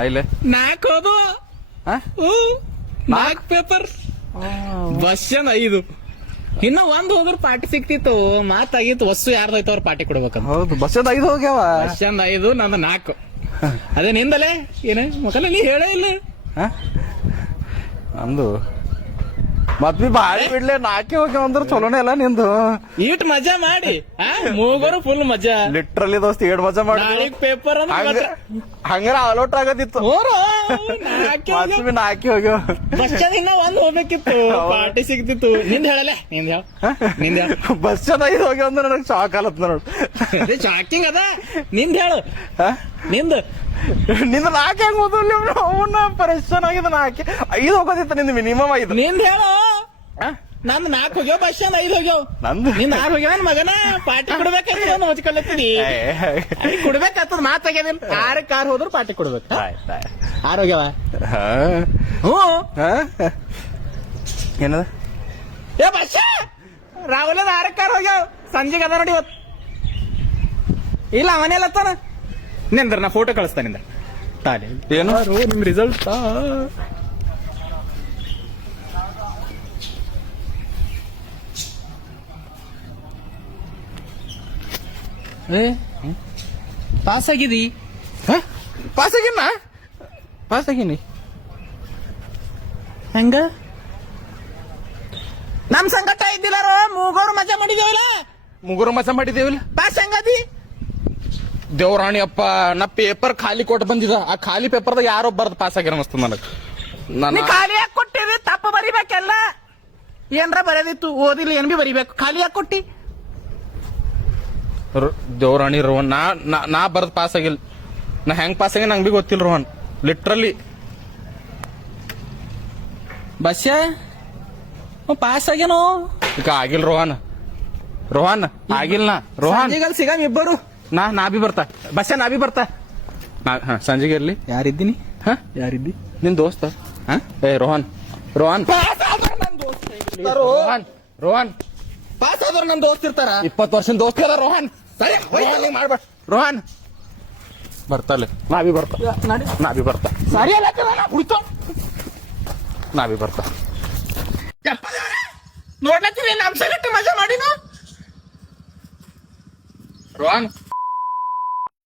ಆಯ್ಲೆ ನಾಲ್ಕು ಹೋದು ನಾಲ್ಕು ಪೇಪರ್ ಬಸ್ಸಂದ್ 5 ಇನ್ನ ಒಂದ್ ಹೋದ್ರ ಪಾರ್ಟಿ ಸಿಕ್ತಿತ್ತು ಮಾತಾಗಿತ್ತು ವಸ್ತು ಯಾರ್ದೈತ ಅವ್ರ ಪಾರ್ಟಿ ಕೊಡ್ಬೇಕಂತ. ಹೌದು ಬಸ್ಸಂದ್ 5 ಹೋಗ್ಯಾವ. ಬಸ್ಸಂದ್ 5 ನಂದು 4. ಅದೇ ನಿಂದಲೇ ಏನ ಮಕ್ಕಳ ನೀ ಹೇಳೇ ಇಲ್ಲ ನಂದು ಮತ್ ಬಿ ಬಾಳಿ ಬಿಡ್ಲೆ 4 ಹೋಗ್ಯಾವ ಅಂದ್ರೆ ಚಲೋನೇ ಅಲ್ಲ ನಿಂದು. ಈಟ್ ಮಜಾ ಮಾಡಿ ಮೂಗರು ಫುಲ್ ಮಜಾ ಲಿಟ್ರಲಿ ದೋಸ್ತ್ 7 ಮಜಾ ಮಾಡಿ ಪೇಪರ್ ಹಂಗಾರ ಆಲ್ಔಟ್ ಆಗದಿತ್ತು. ಮತ್ ಬಿ 4 ಹೋಗ್ಯಾವ. ಬಸ್ಸಂದ್ ಇನ್ನ ಒಂದ್ ಹೋಗ್ಬೇಕಿತ್ತು ಪಾರ್ಟಿ ಸಿಗ್ತಿತ್ತು. ನಿಂದ ಹೇಳಲ್ಲ ನಿಂದ ಬಸ್ಸಂದ್ 5 ಹೋಗ್ಯಾವ ಅಂದ್ರೆ ನನಗೆ ಶಾಕ್ ಆಲತ್ ನೋಡ್. ಅದೇ ಶಾಕಿಂಗ್ ಅದ. ನಿಂದ ಹೇಳು ನಿಂದ 4 ಹೆಂಗ್ ಓದಲಿ ಅವನ್ನ ಪರೇಶಾನ್ ಆಗಿದೆ. 5 ಹೋಗೋದಿತ್ತು ನಿಂದು ಮಿನಿಮಮ್ 5. ನಿಂದ ಹೇಳು ನಂದು 4 ಹೋಗ್ಯಾವ ಬಸ್ಸಂದ್ 5 ಹೋಗ್ಯಾವ. ನಂದು ನಿಂದ 6 ಹೋಗ್ಯಾವ ಮಗನ ಪಾರ್ಟಿ ಕೊಡ್ಬೇಕಾಯ್ತು ಹೊಚ್ಕೊಳತ್ತೀನಿ ಕೊಡ್ಬೇಕಾಗ್ತದ ಮಾತಾಗ್ಯದಿಲ್ಲ. 6ಕ್ಕೆ 6 ಹೋದ್ರು ಪಾರ್ಟಿ ಕೊಡ್ಬೇಕು. 6 ಹೋಗ್ಯಾವ ಏನದ ಏ ಬಸ್ಸ ರಾಹುಲದ 6ಕ್ಕೆ 6 ಹೋಗ್ಯಾವ. ಸಂಜೆಗೆ ಅದ ನೋಡಿ ಇವತ್ತು ಇಲ್ಲ ಅವನೆಲ್ಲತ್ತಾನ ನಿಂದ್ರ ನಾ ಫೋಟೋ ಕಳಿಸ್ತಾನಿಂದ ತಾಲೆ ಏನು ನಿಮ್ ರಿಸಲ್ಟ್ ಪಾಸ್ ಆಗಿದಿ. ಪಾಸ್ ಆಗಿನ ಪಾಸ್ ಆಗಿನಿ ಹೆಂಗ ನಮ್ ಸಂಗಟ ಇದ್ದಿಲ್ಲಾರ ಮೂಗೋರು ಮಜಾ ಮಾಡಿದೇವಲ್ಲ. ಮುಗುರು ಮಸ ಮಾಡಿದೇವಿಲ್ಲ. ಪಾಸ್ ಹೆಂಗದಿ ದೇವ್ರಾಣಿ ಅಪ್ಪ ನಾ ಪೇಪರ್ ಖಾಲಿ ಕೊಟ್ಟು ಬಂದಿದ. ಆ ಖಾಲಿ ಪೇಪರ್ದಾಗ ಯಾರೋ ಬರ್ದು ಪಾಸ್ ಆಗ್ಯಾರ ಅನಿಸ್ತು ನನಗೆ. ನೀ ಖಾಲಿ ಯಾಕೆ ಕೊಟ್ಟಿರಿ? ತಪ್ಪ ಬರಿಬೇಕೆಲ್ಲ. ಏನ್ರ ಬರೆದಿತ್ತು ಓದಿಲ್ಲ ಏನ್ ಬಿ ಬರಿಬೇಕು. ಖಾಲಿ ಯಾಕೆ ಕೊಟ್ಟಿ? ದೇವ್ರಾಣಿ ರೋಹನ್ ನಾ ಬರ್ದ್ ಪಾಸ್ ಆಗಿಲ್ಲ. ನಾ ಹೆಂಗ್ ಪಾಸ್ ಆಗಿ ನಂಗೆ ಬಿ ಗೊತ್ತಿಲ್ಲ ರೋಹನ್. ಲಿಟ್ರಲಿ ಬಸ್ಸ ಪಾಸ್ ಆಗ್ಯಾನೋ ಈಗ ಆಗಿಲ್ ರೋಹನ್. ರೋಹನ್ ಆಗಿಲ್ಲ ರೋಹನ್. ಸಿಗಾಮ್ ಇಬ್ಬರು. ನಾ ಬಿ ಬರ್ತಾ ಬಸ್ಸ ನಾ ಬಿ ಬರ್ತಾ ಸಂಜೆಗೆ ಇರ್ಲಿ. ಯಾರಿದ್ದೀನಿ ಯಾರಿದ್ದಿ? ನಿನ್ ದೋಸ್ತ ಏ ರೋಹನ್ ರೋಹನ್ ರೋಹನ್ ರೋಹನ್ ಪಾಸ್ ಆದ್ರ ನನ್ ದೋಸ್ತ್ ಇರ್ತಾರ. 20 ವರ್ಷದ ದೋಸ್ತ ಅದ ರೋಹನ್. ಸರಿ ಮಾಡ್ಬೇಡ ರೋಹನ್ ಬರ್ತಾಲೆ. ನಾ ಬಿ ಬರ್ತಾ ಸರಿ ಅಲ್ಲ ಹುಡ್ತು ನಾ ಬಿ ಬರ್ತಾ ನೋಡ್ಲತ್ತೀವಿ ನಮ್ ಸಗಟ್ಟು ಮಜಾ ಮಾಡಿನ ರೋಹನ್.